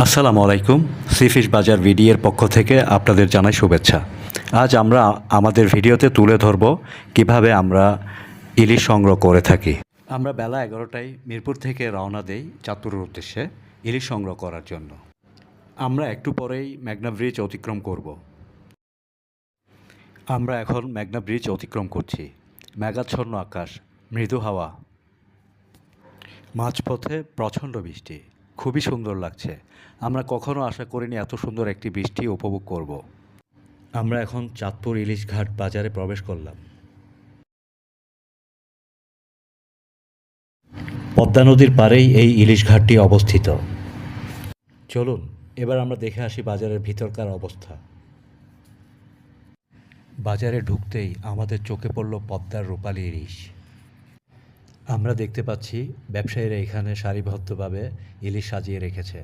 আসসালামু আলাইকুম। সিফিশ বাজার ভিডিওর পক্ষ থেকে আপনাদের জানাই শুভেচ্ছা। আজ আমরা আমাদের ভিডিওতে তুলে ধরব কিভাবে আমরা ইলিশ সংগ্রহ করে থাকি। আমরা বেলা 11টায় মিরপুর থেকে রওনা দেই চাঁদপুরের উদ্দেশ্যে ইলিশ সংগ্রহ করার জন্য। আমরা একটু পরেই মেঘনা ব্রিজ অতিক্রম করব। আমরা এখন মেঘনা ব্রিজ অতিক্রম করছি। মেঘাচ্ছন্ন আকাশ, মৃদু হাওয়া, মাঝপথে প্রচণ্ড বৃষ্টি, খুবই সুন্দর লাগছে। আমরা কখনো আশা করিনি এত সুন্দর একটি বৃষ্টি উপভোগ করব। আমরা এখন চাঁদপুর ইলিশ ঘাট বাজারে প্রবেশ করলাম। পদ্মা নদীর পাড়েই এই ইলিশ ঘাটটি অবস্থিত। চলুন এবার আমরা দেখে আসি বাজারের ভিতরকার অবস্থা। বাজারে ঢুকতেই আমাদের চোখে পড়ল পদ্মার রূপালী ইলিশ। আমরা দেখতে পাচ্ছি ব্যবসায়ীরা এখানে সারিবদ্ধভাবে ইলিশ সাজিয়ে রেখেছে।